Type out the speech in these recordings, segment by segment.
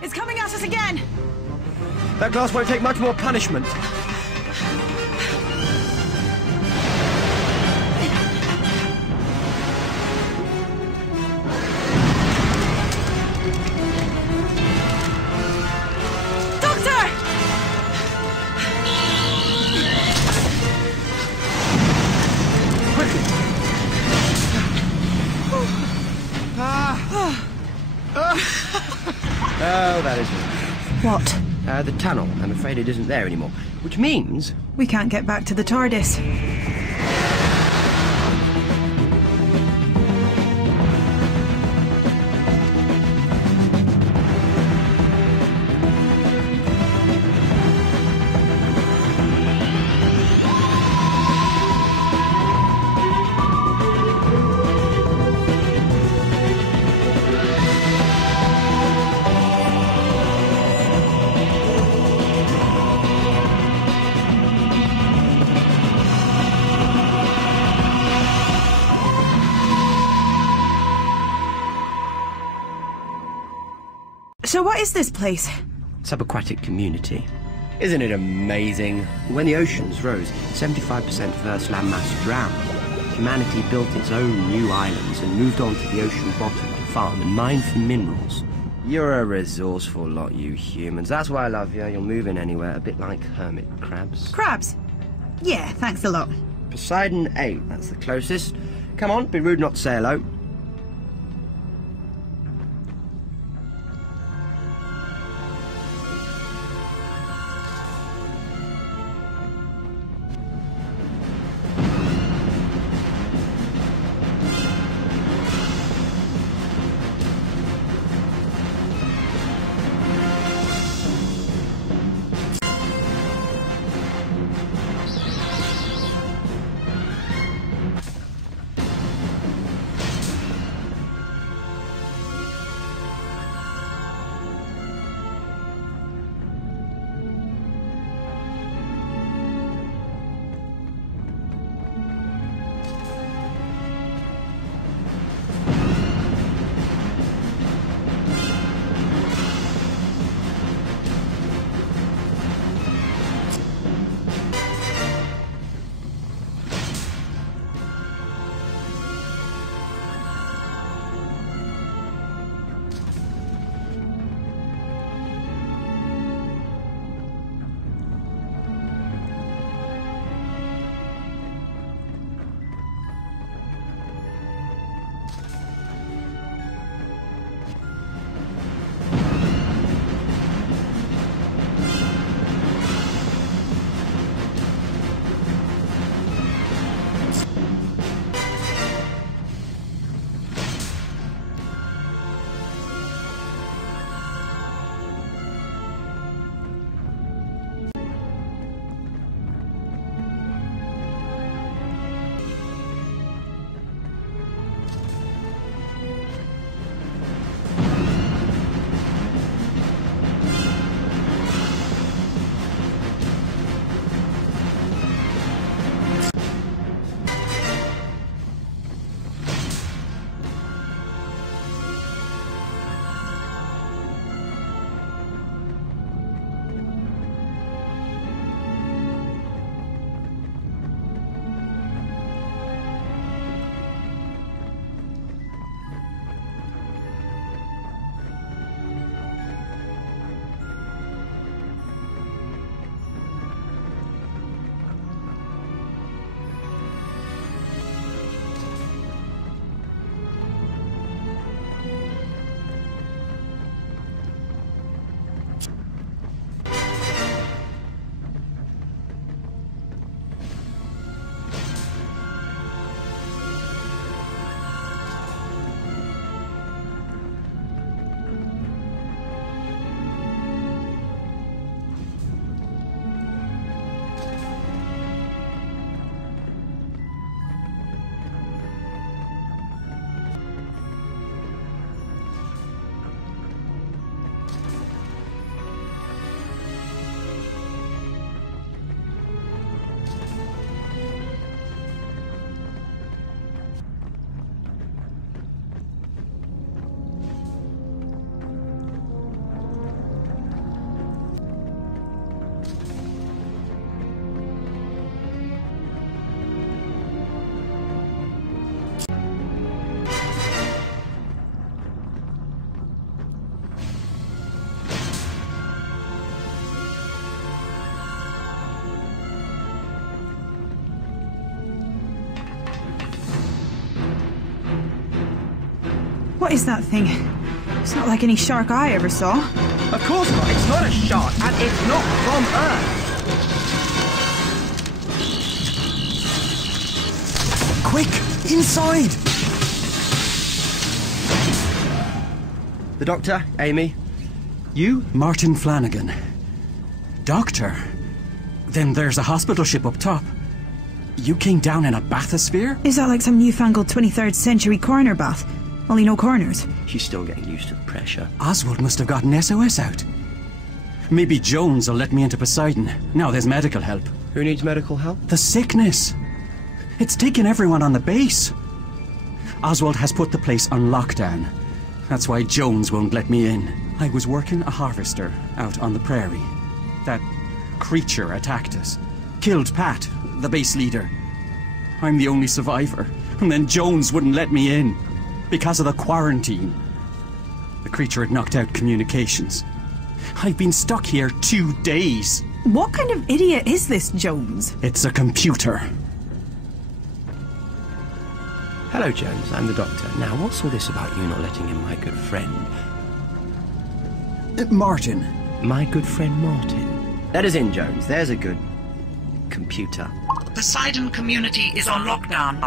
It's coming at us again! That glass won't take much more punishment. Oh, that is it. What? The tunnel. I'm afraid it isn't there anymore. Which means... We can't get back to the TARDIS. So what is this place? Subaquatic community. Isn't it amazing? When the oceans rose, 75% of Earth's landmass drowned. Humanity built its own new islands and moved on to the ocean bottom to farm and mine for minerals. You're a resourceful lot, you humans. That's why I love you. You'll move in anywhere, a bit like hermit crabs. Crabs? Yeah, thanks a lot. Poseidon 8, that's the closest. Come on, be rude not to say hello. What is that thing? It's not like any shark I ever saw. Of course not. It's not a shark, and it's not from Earth. Quick! Inside! The doctor, Amy. You? Martin Flanagan. Doctor? Then there's a hospital ship up top. You came down in a bathysphere? Is that like some newfangled 23rd century coroner bath? Only no coroners. She's still getting used to the pressure. Oswald must have gotten SOS out. Maybe Jones will let me into Poseidon. Now there's medical help. Who needs medical help? The sickness. It's taken everyone on the base. Oswald has put the place on lockdown. That's why Jones won't let me in. I was working a harvester out on the prairie. That creature attacked us. Killed Pat, the base leader. I'm the only survivor. And then Jones wouldn't let me in. Because of the quarantine. The creature had knocked out communications. I've been stuck here 2 days. What kind of idiot is this Jones? It's a computer. Hello, Jones. I'm the doctor. Now, what's all this about you not letting in my good friend? Martin. My good friend Martin. Let us in, Jones. There's a good... computer. Poseidon community is on lockdown.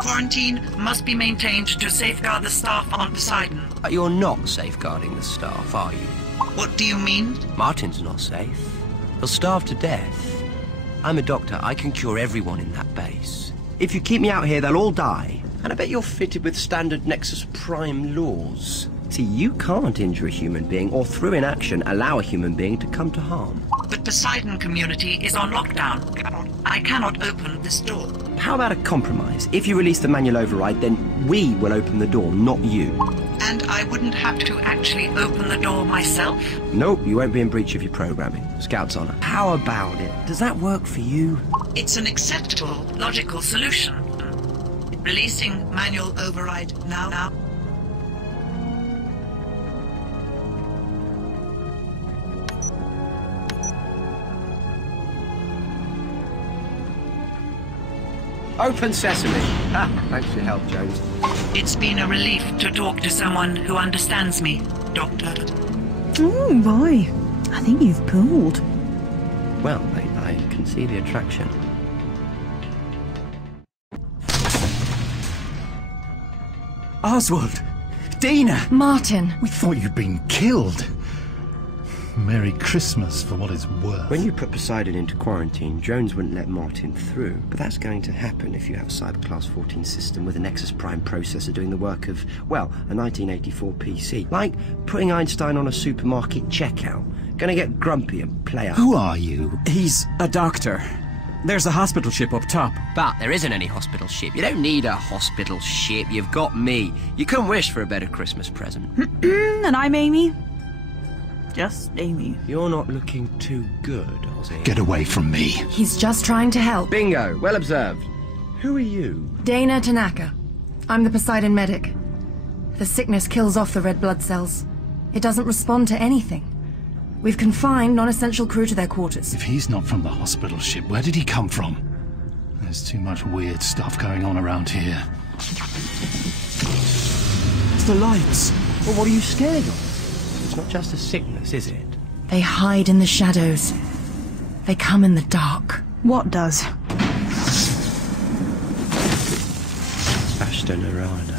Quarantine must be maintained to safeguard the staff on Poseidon. But you're not safeguarding the staff, are you? What do you mean? Martin's not safe. He'll starve to death. I'm a doctor. I can cure everyone in that base. If you keep me out here, they'll all die. And I bet you're fitted with standard Nexus Prime laws. See, you can't injure a human being or through inaction allow a human being to come to harm. But Poseidon community is on lockdown. I cannot open this door. How about a compromise? If you release the manual override, then we will open the door, not you. And I wouldn't have to actually open the door myself? Nope, you won't be in breach of your programming. Scout's honor. How about it? Does that work for you? It's an acceptable, logical solution. Releasing manual override now. Open sesame. Thanks for your help, Jones. It's been a relief to talk to someone who understands me, Doctor. Oh boy, I think you've pulled. Well, I can see the attraction. Oswald! Dana! Martin! We thought you'd been killed. Merry Christmas, for what it's worth. When you put Poseidon into quarantine, Jones wouldn't let Martin through. But that's going to happen if you have a Cyber Class 14 system with a Nexus Prime processor doing the work of, well, a 1984 PC. Like putting Einstein on a supermarket checkout. Gonna get grumpy and play up. Who are you? He's a doctor. There's a hospital ship up top. But there isn't any hospital ship. You don't need a hospital ship. You've got me. You couldn't wish for a better Christmas present. And I'm Amy. Just Amy. You're not looking too good, Ozzy. Get away from me. He's just trying to help. Bingo. Well observed. Who are you? Dana Tanaka. I'm the Poseidon medic. The sickness kills off the red blood cells. It doesn't respond to anything. We've confined non-essential crew to their quarters. If he's not from the hospital ship, where did he come from? There's too much weird stuff going on around here. It's the lights. Well, what are you scared of? It's not just a sickness, is it? They hide in the shadows. They come in the dark. What does? Vashta Nerada.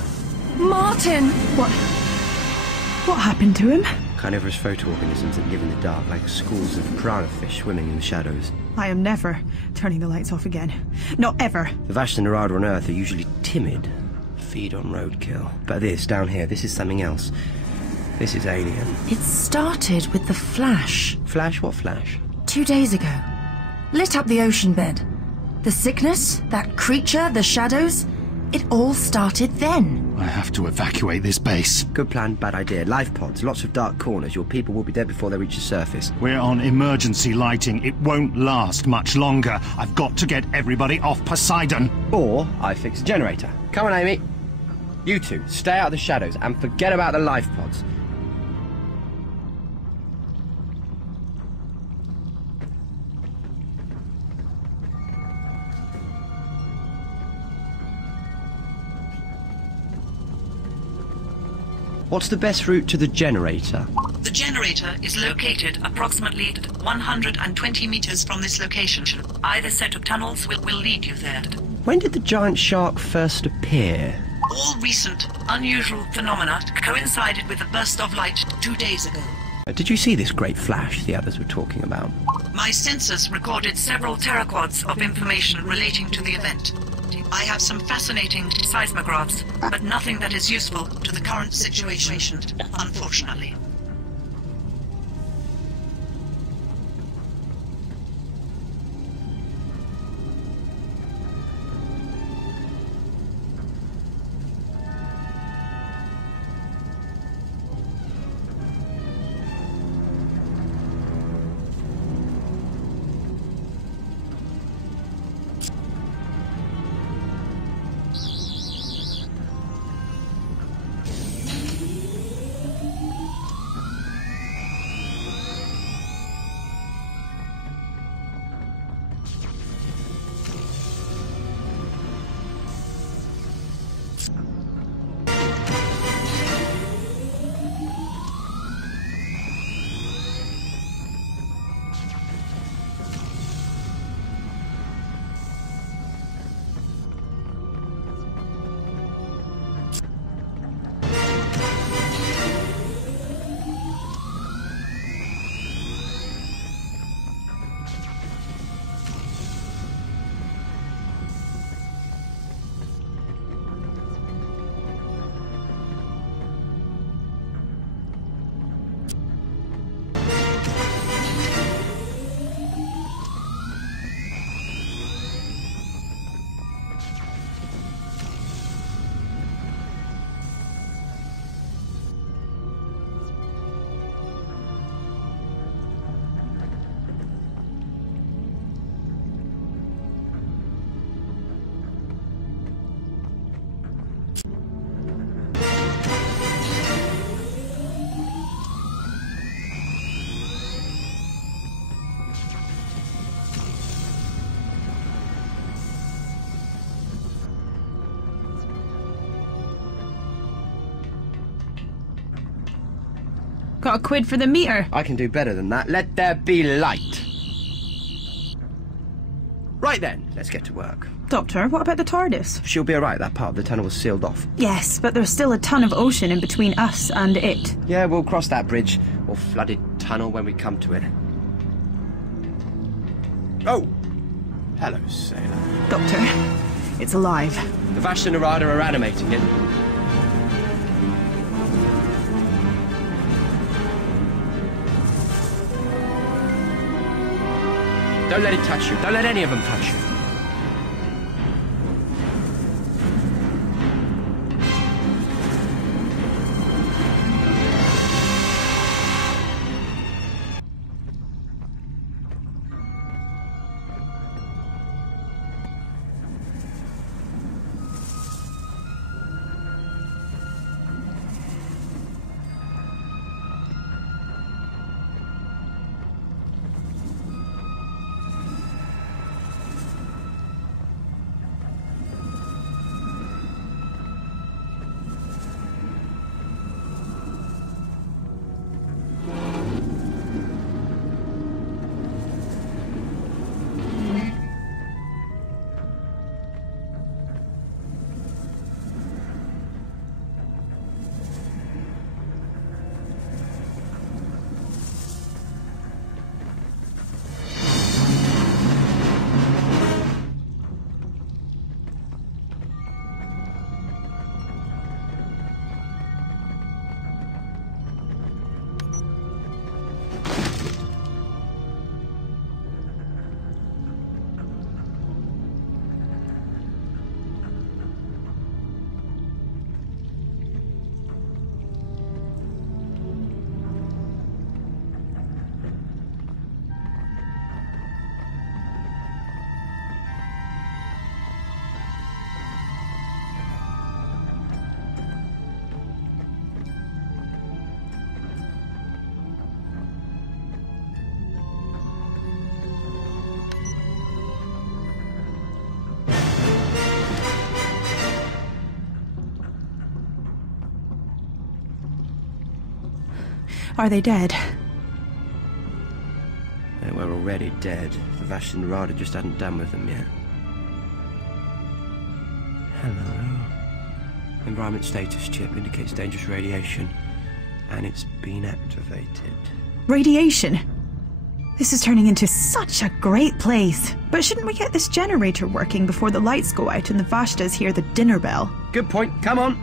Martin! What happened to him? Carnivorous photoorganisms that live in the dark, like schools of piranha fish swimming in the shadows. I am never turning the lights off again. Not ever. The Vashta Nerada on Earth are usually timid, feed on roadkill. But this, down here, this is something else. This is alien. It started with the flash. Flash? What flash? 2 days ago. Lit up the ocean bed. The sickness, that creature, the shadows, it all started then. I have to evacuate this base. Good plan, bad idea. Life pods, lots of dark corners. Your people will be dead before they reach the surface. We're on emergency lighting. It won't last much longer. I've got to get everybody off Poseidon. Or I fix a generator. Come on, Amy. You two, stay out of the shadows and forget about the life pods. What's the best route to the generator? The generator is located approximately 120 meters from this location. Either set of tunnels will lead you there. When did the giant shark first appear? All recent unusual phenomena coincided with a burst of light 2 days ago. Did you see this great flash the others were talking about? My sensors recorded several teraquads of information relating to the event. I have some fascinating seismographs, but nothing that is useful to the current situation, unfortunately. Got a quid for the meter. I can do better than that. Let there be light. Right then, let's get to work. Doctor, what about the TARDIS? She'll be alright, that part of the tunnel was sealed off. Yes, but there's still a ton of ocean in between us and it. Yeah, we'll cross that bridge, or flooded tunnel when we come to it. Oh! Hello, sailor. Doctor, it's alive. The Vashta Nerada are animating it. Don't let it touch you. Don't let any of them touch you. Are they dead? They were already dead. The Vashta Nerada just hadn't done with them yet. Hello. Environment status chip indicates dangerous radiation. And it's been activated. Radiation? This is turning into such a great place. But shouldn't we get this generator working before the lights go out and the Vashtas hear the dinner bell? Good point. Come on.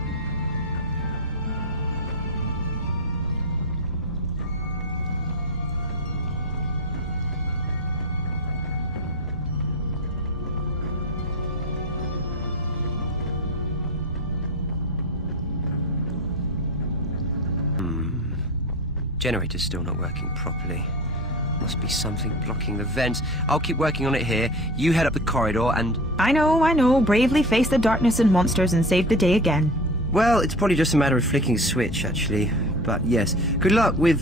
Generator's still not working properly. Must be something blocking the vents. I'll keep working on it here. You head up the corridor and... I know. Bravely face the darkness and monsters and save the day again. Well, it's probably just a matter of flicking a switch, actually. But yes, good luck with,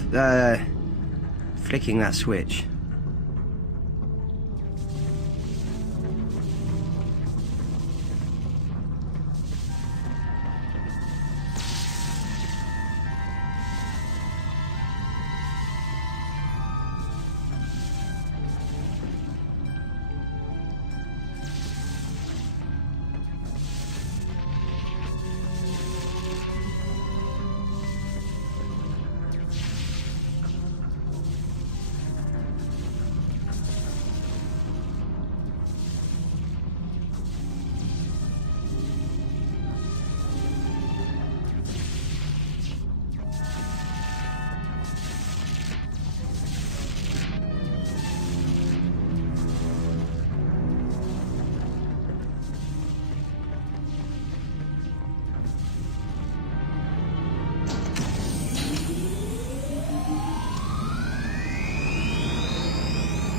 flicking that switch.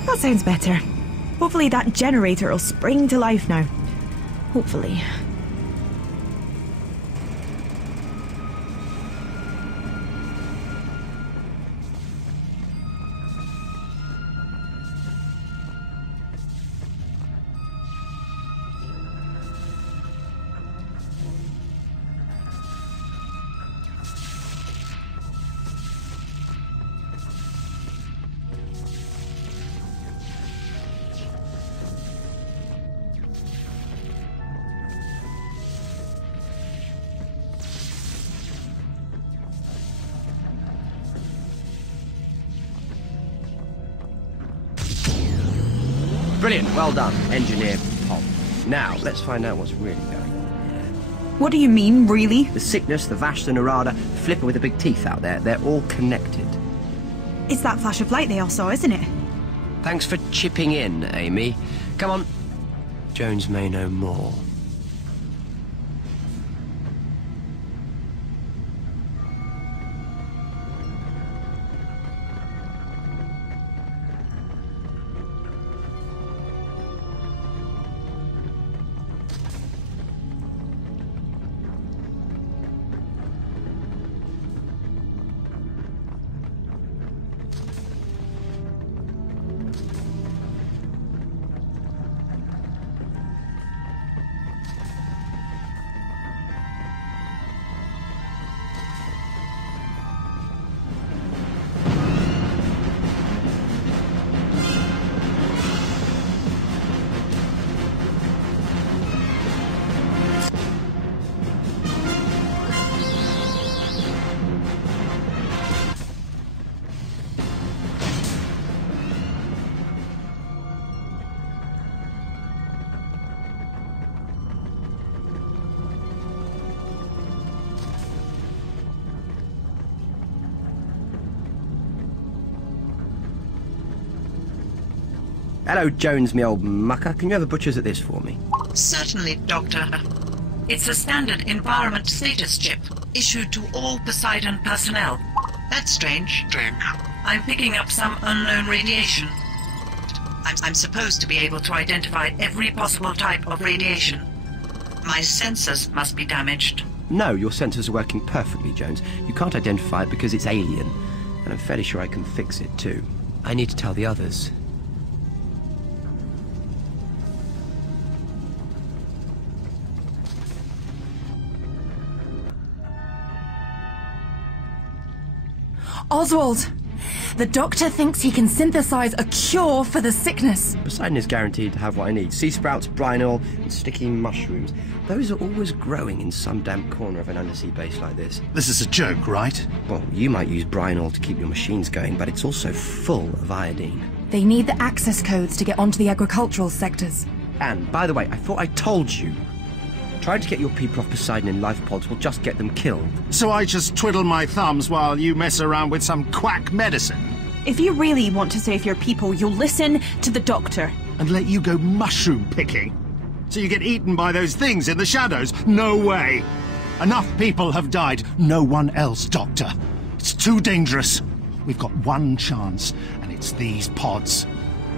That sounds better. Hopefully that generator will spring to life now. Hopefully. Brilliant, well done, Engineer Pop. Now, let's find out what's really going on. What do you mean, really? The sickness, the Vashta Nerada, Flipper with the big teeth out there, they're all connected. It's that flash of light they all saw, isn't it? Thanks for chipping in, Amy. Come on. Jones may know more. Hello, Jones, me old mucker. Can you have a butcher's at this for me? Certainly, Doctor. It's a standard environment status chip issued to all Poseidon personnel. That's strange. I'm picking up some unknown radiation. I'm supposed to be able to identify every possible type of radiation. My sensors must be damaged. No, your sensors are working perfectly, Jones. You can't identify it because it's alien. And I'm fairly sure I can fix it, too. I need to tell the others. Oswald! The doctor thinks he can synthesize a cure for the sickness. Poseidon is guaranteed to have what I need. Sea sprouts, brine oil, and sticky mushrooms. Those are always growing in some damp corner of an undersea base like this. This is a joke, right? Well, you might use brine oil to keep your machines going, but it's also full of iodine. They need the access codes to get onto the agricultural sectors. And, by the way, I thought I told you. Trying to get your people off Poseidon in life pods will just get them killed. So I just twiddle my thumbs while you mess around with some quack medicine? If you really want to save your people, you'll listen to the doctor. And let you go mushroom picking? So you get eaten by those things in the shadows? No way! Enough people have died. No one else, Doctor. It's too dangerous. We've got one chance, and it's these pods.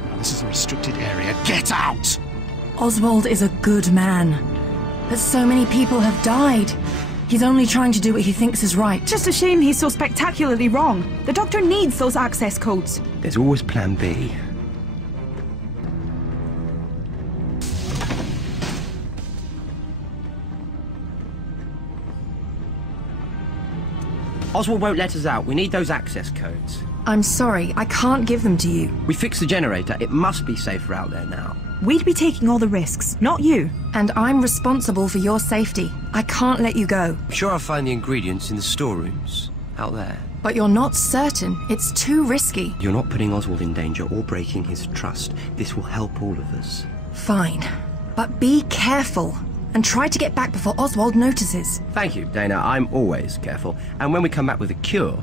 Now, this is a restricted area. Get out! Oswald is a good man. But so many people have died. He's only trying to do what he thinks is right. Just a shame he's so spectacularly wrong. The doctor needs those access codes. There's always plan B. Oswald won't let us out. We need those access codes. I'm sorry, I can't give them to you. We fixed the generator. It must be safer out there now. We'd be taking all the risks, not you. And I'm responsible for your safety. I can't let you go. I'm sure I'll find the ingredients in the storerooms out there. But you're not certain. It's too risky. You're not putting Oswald in danger or breaking his trust. This will help all of us. Fine. But be careful. And try to get back before Oswald notices. Thank you, Dana. I'm always careful. And when we come back with a cure,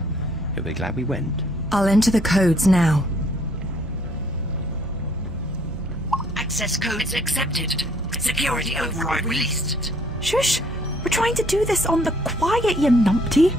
he'll be glad we went. I'll enter the codes now. Access codes accepted. Security override released. Shush! We're trying to do this on the quiet, you numpty.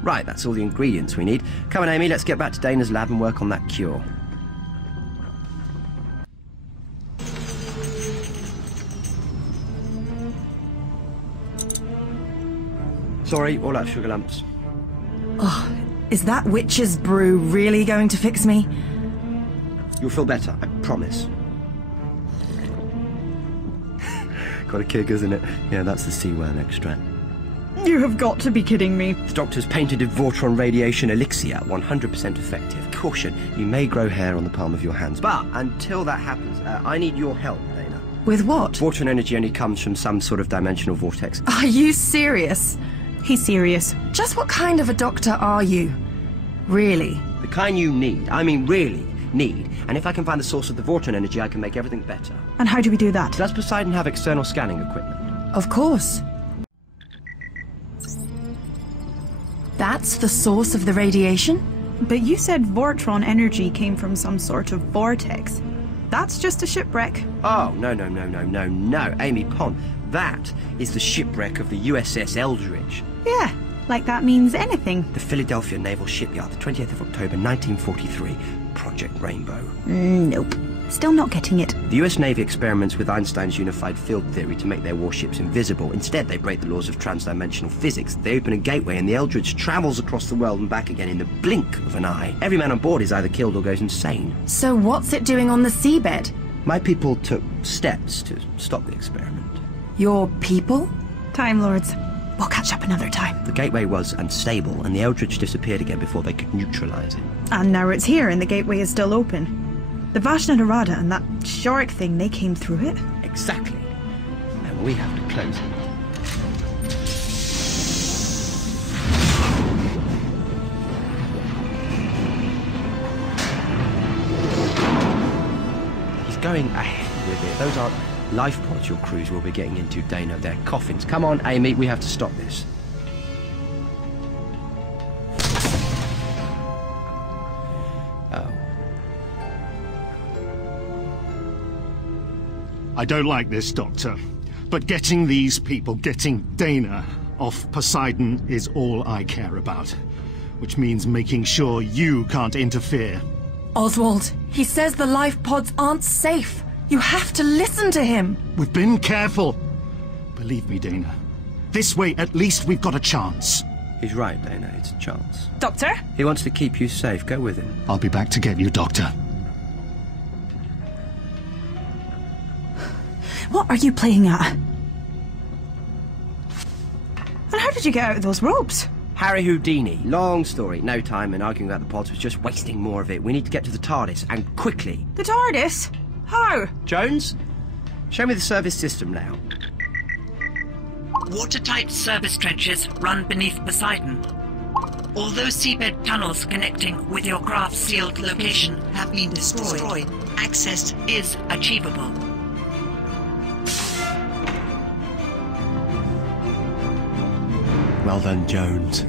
Right, that's all the ingredients we need. Come on, Amy, let's get back to Dana's lab and work on that cure. Sorry, all out of sugar lumps. Oh, is that witch's brew really going to fix me? You'll feel better, I promise. Got a kick, isn't it? Yeah, that's the sea worm extract. You have got to be kidding me. The doctor's patented Vortron radiation elixir, 100% effective. Caution, you may grow hair on the palm of your hands. But until that happens, I need your help, Dana. With what? Vortron energy only comes from some sort of dimensional vortex. Are you serious? He's serious. Just what kind of a doctor are you? Really? The kind you need. I mean, really need. And if I can find the source of the Vortron energy, I can make everything better. And how do we do that? Does Poseidon have external scanning equipment? Of course. That's the source of the radiation? But you said Vortron energy came from some sort of vortex. That's just a shipwreck. Oh, no, Amy Pond. That is the shipwreck of the USS Eldridge. Yeah, like that means anything. The Philadelphia Naval Shipyard, the 20th of October, 1943. Project Rainbow. Nope. Still not getting it. The US Navy experiments with Einstein's unified field theory to make their warships invisible. Instead, they break the laws of transdimensional physics. They open a gateway and the Eldritch travels across the world and back again in the blink of an eye. Every man on board is either killed or goes insane. So what's it doing on the seabed? My people took steps to stop the experiment. Your people? Time Lords. We'll catch up another time. The gateway was unstable and the Eldritch disappeared again before they could neutralize it. And now it's here and the gateway is still open. The Vashta Nerada and that shark thing, they came through it. Exactly. And we have to close it. He's going ahead with it. Those aren't life pods your crews will be getting into, Dana. They're coffins. Come on, Amy, we have to stop this. Oh. I don't like this, Doctor. But getting these people, getting Dana off Poseidon is all I care about. Which means making sure you can't interfere. Oswald, he says the life pods aren't safe. You have to listen to him. We've been careful. Believe me, Dana. This way, at least we've got a chance. He's right, Dana. It's a chance. Doctor? He wants to keep you safe. Go with him. I'll be back to get you, Doctor. What are you playing at? And how did you get out of those ropes? Harry Houdini. Long story. No time, and arguing about the pods was just wasting more of it. We need to get to the TARDIS, and quickly. The TARDIS? How? Jones? Show me the service system now. Watertight service trenches run beneath Poseidon. Although seabed tunnels connecting with your craft's sealed location have been destroyed, access is achievable. Well done, Jones.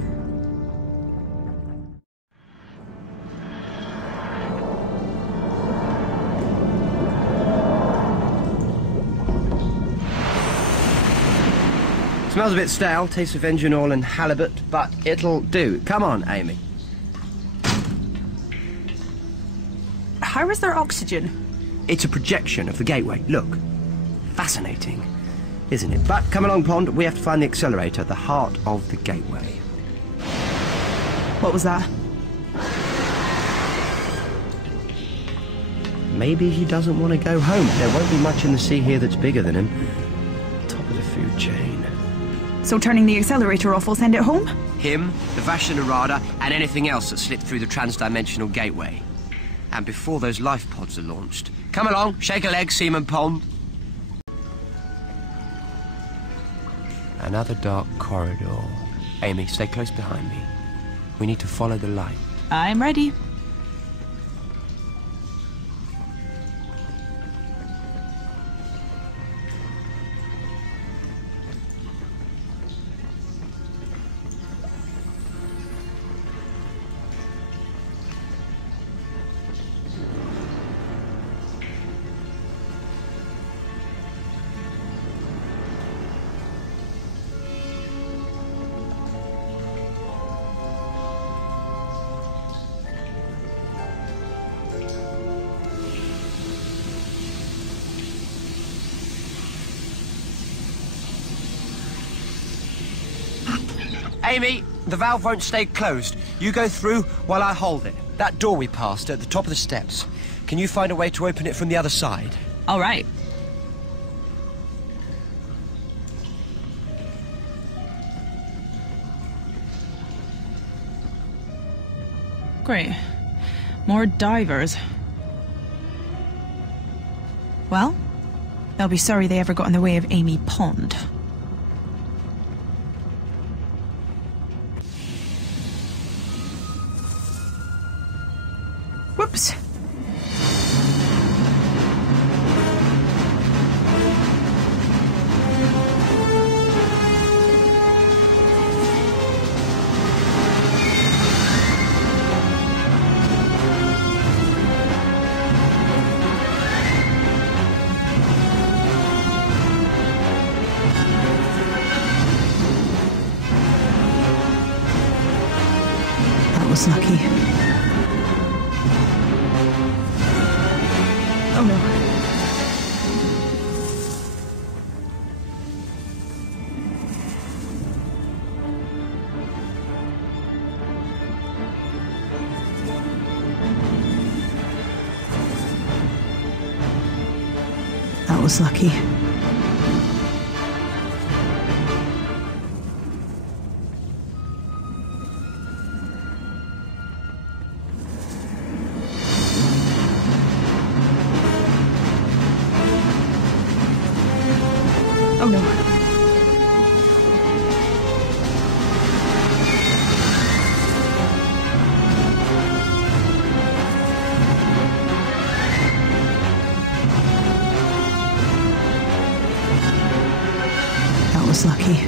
Smells a bit stale, tastes of engine oil and halibut, but it'll do. Come on, Amy. How is there oxygen? It's a projection of the gateway. Look. Fascinating, isn't it? But come along, Pond. We have to find the accelerator, the heart of the gateway. What was that? Maybe he doesn't want to go home. There won't be much in the sea here that's bigger than him. Top of the food chain. So turning the accelerator off will send it home? Him, the Vashta Nerada, and anything else that slipped through the transdimensional gateway. And before those life pods are launched. Come along, shake a leg, Seaman Pond. Another dark corridor. Amy, stay close behind me. We need to follow the light. I'm ready. Amy, the valve won't stay closed. You go through while I hold it. That door we passed at the top of the steps. Can you find a way to open it from the other side? All right. Great. More divers. Well, they'll be sorry they ever got in the way of Amy Pond. Whoops. That was lucky. Oh no. That was lucky. Oh no. That was lucky.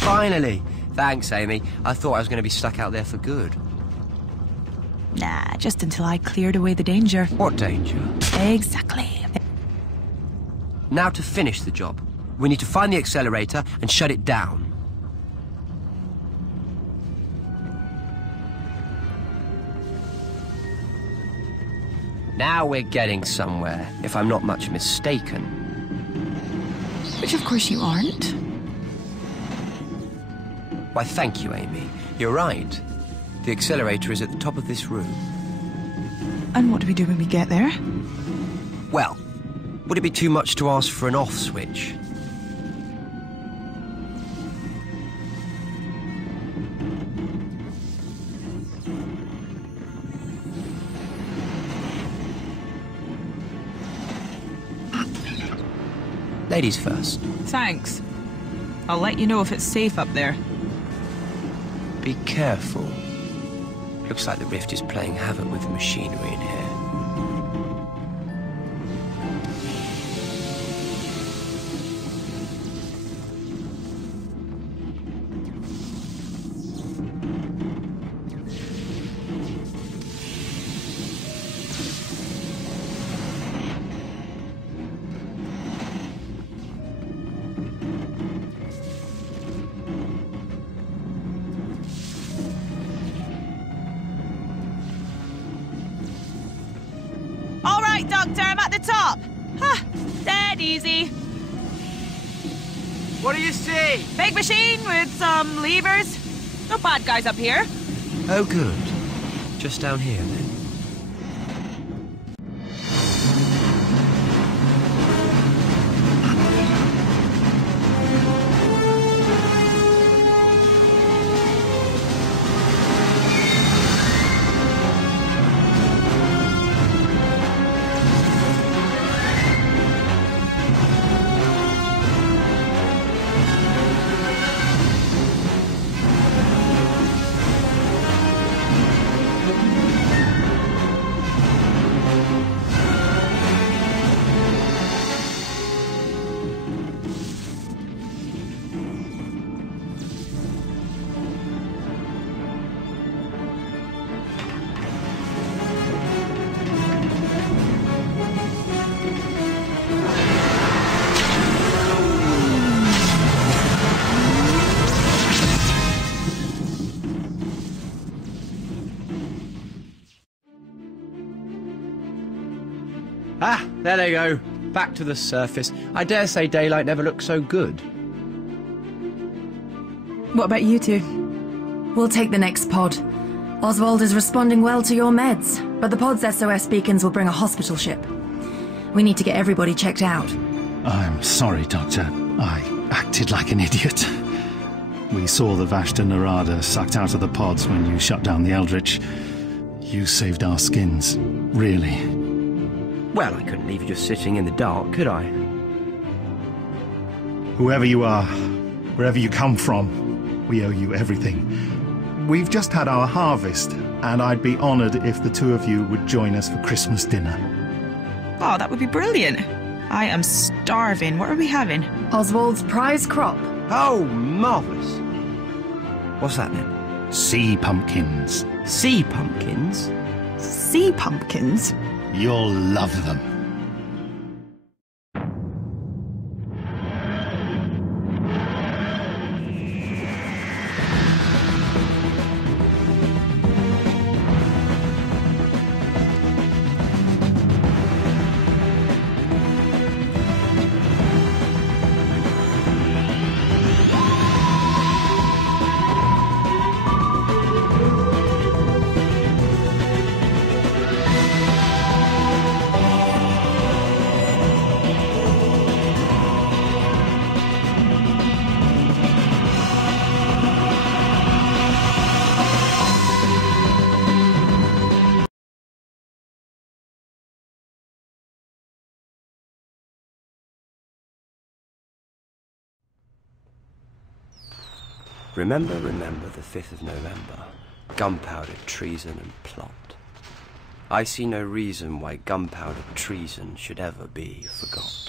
Finally! Thanks, Amy. I thought I was going to be stuck out there for good. Nah, just until I cleared away the danger. What danger? Exactly. Now to finish the job. We need to find the accelerator and shut it down. Now we're getting somewhere, if I'm not much mistaken. Which of course you aren't. Why, thank you, Amy. You're right. The accelerator is at the top of this room. And what do we do when we get there? Well, would it be too much to ask for an off switch? Ladies first. Thanks. I'll let you know if it's safe up there. Be careful. Looks like the rift is playing havoc with the machinery in here. Doctor, I'm at the top! Ha! Dead easy. What do you see? Big machine with some levers. No bad guys up here. Oh, good. Just down here, then. Ah, there they go. Back to the surface. I dare say daylight never looked so good. What about you two? We'll take the next pod. Oswald is responding well to your meds, but the pod's SOS beacons will bring a hospital ship. We need to get everybody checked out. I'm sorry, Doctor. I acted like an idiot. We saw the Vashta Nerada sucked out of the pods when you shut down the Eldritch. You saved our skins, really. Well, I couldn't leave you just sitting in the dark, could I? Whoever you are, Wherever you come from, we owe you everything. We've just had our harvest, and I'd be honoured if the two of you would join us for Christmas dinner. Oh, that would be brilliant. I am starving. What are we having? Oswald's prize crop. Oh, marvellous. What's that then? Sea pumpkins. Sea pumpkins? Sea pumpkins? You'll love them. Remember the 5th of November. Gunpowder, treason and plot. I see no reason why gunpowder treason should ever be forgot.